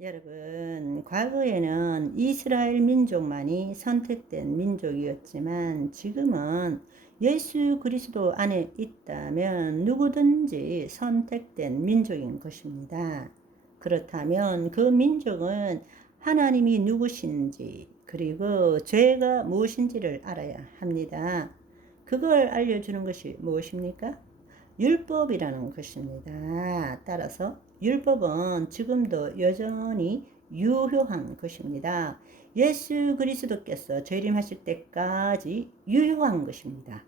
여러분, 과거에는 이스라엘 민족만이 선택된 민족이었지만 지금은 예수 그리스도 안에 있다면 누구든지 선택된 민족인 것입니다. 그렇다면 그 민족은 하나님이 누구신지 그리고 죄가 무엇인지를 알아야 합니다. 그걸 알려주는 것이 무엇입니까? 율법이라는 것입니다. 따라서 율법은 지금도 여전히 유효한 것입니다. 예수 그리스도께서 재림하실 때까지 유효한 것입니다.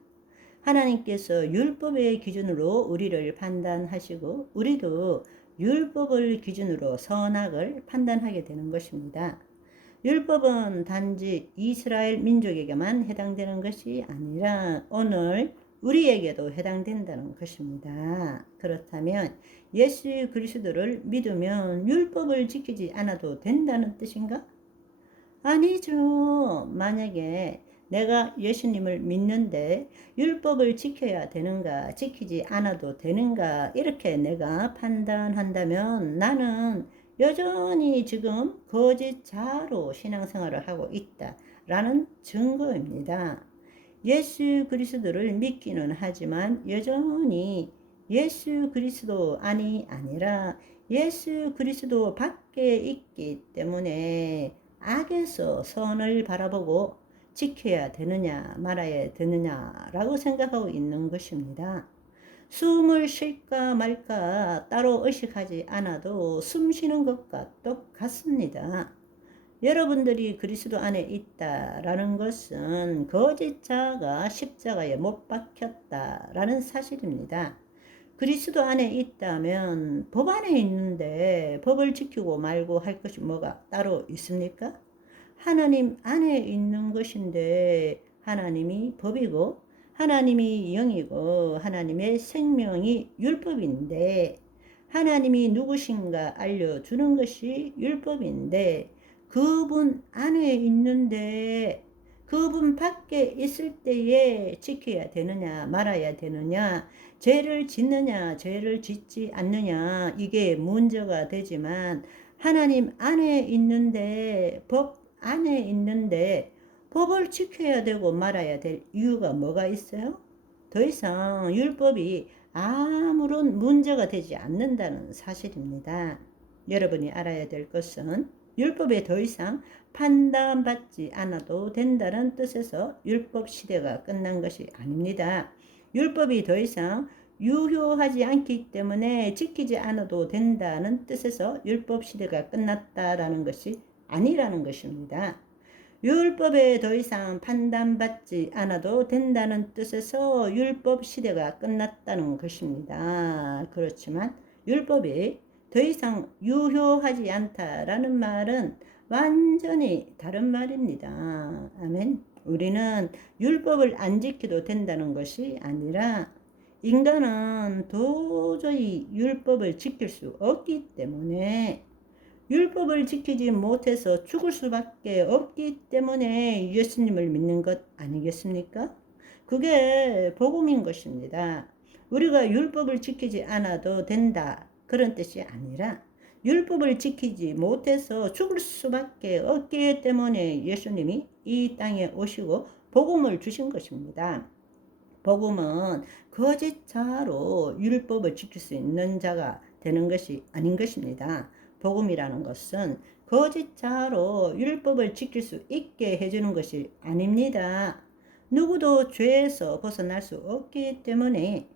하나님께서 율법의 기준으로 우리를 판단하시고 우리도 율법을 기준으로 선악을 판단하게 되는 것입니다. 율법은 단지 이스라엘 민족에게만 해당되는 것이 아니라 오늘 우리에게도 해당된다는 것입니다. 그렇다면 예수 그리스도를 믿으면 율법을 지키지 않아도 된다는 뜻인가? 아니죠. 만약에 내가 예수님을 믿는데 율법을 지켜야 되는가, 지키지 않아도 되는가, 이렇게 내가 판단한다면 나는 여전히 지금 거짓자로 신앙생활을 하고 있다라는 증거입니다. 예수 그리스도를 믿기는 하지만 여전히 예수 그리스도 안이 아니라 예수 그리스도 밖에 있기 때문에 악에서 선을 바라보고 지켜야 되느냐 말아야 되느냐라고 생각하고 있는 것입니다. 숨을 쉴까 말까 따로 의식하지 않아도 숨 쉬는 것과 똑같습니다. 여러분들이 그리스도 안에 있다라는 것은 거짓자가 십자가에 못 박혔다라는 사실입니다. 그리스도 안에 있다면 법 안에 있는데 법을 지키고 말고 할 것이 뭐가 따로 있습니까? 하나님 안에 있는 것인데 하나님이 법이고 하나님이 영이고 하나님의 생명이 율법인데 하나님이 누구신가 알려주는 것이 율법인데 그분 안에 있는데 그분 밖에 있을 때에 지켜야 되느냐 말아야 되느냐 죄를 짓느냐 죄를 짓지 않느냐 이게 문제가 되지만 하나님 안에 있는데 법 안에 있는데 법을 지켜야 되고 말아야 될 이유가 뭐가 있어요? 더 이상 율법이 아무런 문제가 되지 않는다는 사실입니다. 여러분이 알아야 될 것은 율법에 더 이상 판단받지 않아도 된다는 뜻에서 율법 시대가 끝난 것이 아닙니다. 율법이 더 이상 유효하지 않기 때문에 지키지 않아도 된다는 뜻에서 율법 시대가 끝났다라는 것이 아니라는 것입니다. 율법에 더 이상 판단받지 않아도 된다는 뜻에서 율법 시대가 끝났다는 것입니다. 그렇지만 율법이 더 이상 유효하지 않다라는 말은 완전히 다른 말입니다. 아멘. 우리는 율법을 안 지켜도 된다는 것이 아니라 인간은 도저히 율법을 지킬 수 없기 때문에 율법을 지키지 못해서 죽을 수밖에 없기 때문에 예수님을 믿는 것 아니겠습니까? 그게 복음인 것입니다. 우리가 율법을 지키지 않아도 된다. 그런 뜻이 아니라 율법을 지키지 못해서 죽을 수밖에 없기 때문에 예수님이 이 땅에 오시고 복음을 주신 것입니다. 복음은 거짓자로 율법을 지킬 수 있는 자가 되는 것이 아닌 것입니다. 복음이라는 것은 거짓자로 율법을 지킬 수 있게 해주는 것이 아닙니다. 누구도 죄에서 벗어날 수 없기 때문에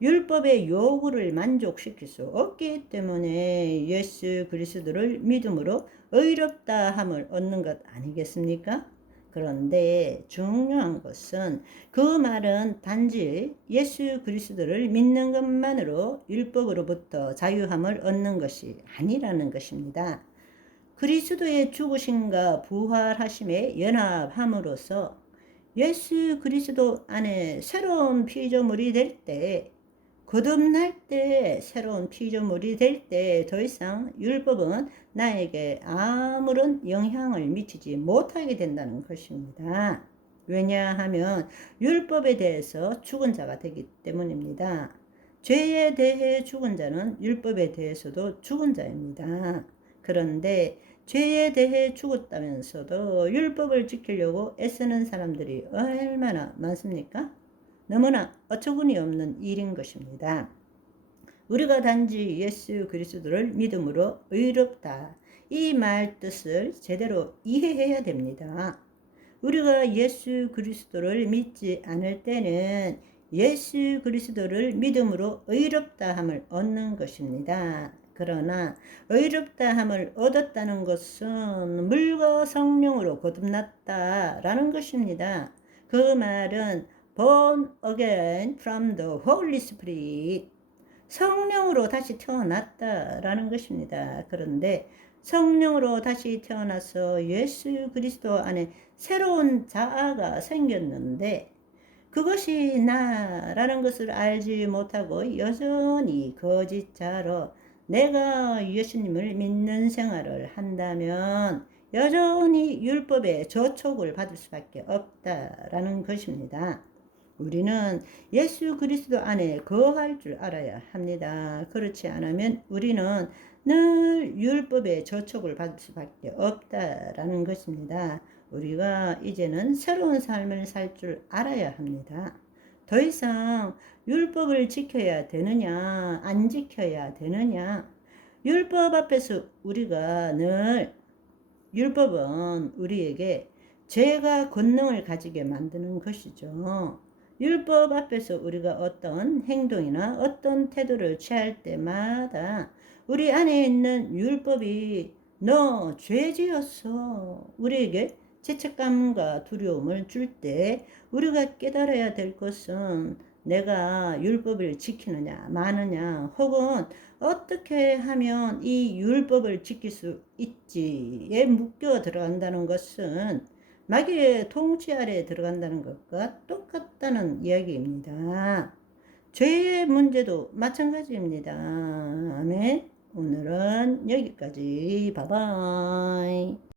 율법의 요구를 만족시킬 수 없기 때문에 예수 그리스도를 믿음으로 의롭다 함을 얻는 것 아니겠습니까? 그런데 중요한 것은 그 말은 단지 예수 그리스도를 믿는 것만으로 율법으로부터 자유함을 얻는 것이 아니라는 것입니다. 그리스도의 죽으심과 부활하심에 연합함으로써 예수 그리스도 안에 새로운 피조물이 될 때, 거듭날 때 새로운 피조물이 될 때 더 이상 율법은 나에게 아무런 영향을 미치지 못하게 된다는 것입니다. 왜냐하면 율법에 대해서 죽은 자가 되기 때문입니다. 죄에 대해 죽은 자는 율법에 대해서도 죽은 자입니다. 그런데 죄에 대해 죽었다면서도 율법을 지키려고 애쓰는 사람들이 얼마나 많습니까? 너무나 어처구니 없는 일인 것입니다. 우리가 단지 예수 그리스도를 믿음으로 의롭다, 이 말 뜻을 제대로 이해해야 됩니다. 우리가 예수 그리스도를 믿지 않을 때는 예수 그리스도를 믿음으로 의롭다함을 얻는 것입니다. 그러나 의롭다함을 얻었다는 것은 물과 성령으로 거듭났다라는 것입니다. 그 말은 born again from the Holy Spirit, 성령으로 다시 태어났다라는 것입니다. 그런데 성령으로 다시 태어나서 예수 그리스도 안에 새로운 자아가 생겼는데 그것이 나라는 것을 알지 못하고 여전히 거짓 자로 내가 예수님을 믿는 생활을 한다면 여전히 율법의 저촉을 받을 수밖에 없다라는 것입니다. 우리는 예수 그리스도 안에 거할 줄 알아야 합니다. 그렇지 않으면 우리는 늘 율법의 저촉을 받을 수밖에 없다라는 것입니다. 우리가 이제는 새로운 삶을 살 줄 알아야 합니다. 더 이상 율법을 지켜야 되느냐, 안 지켜야 되느냐. 율법 앞에서 우리가 늘, 율법은 우리에게 죄가 권능을 가지게 만드는 것이죠. 율법 앞에서 우리가 어떤 행동이나 어떤 태도를 취할 때마다 우리 안에 있는 율법이 너 죄지었어, 우리에게 죄책감과 두려움을 줄 때 우리가 깨달아야 될 것은 내가 율법을 지키느냐 마느냐, 혹은 어떻게 하면 이 율법을 지킬 수 있지에 묶여 들어간다는 것은 마귀의 통치 아래에 들어간다는 것과 똑같다는 이야기입니다. 죄의 문제도 마찬가지입니다. 아멘. 오늘은 여기까지. 바이바이.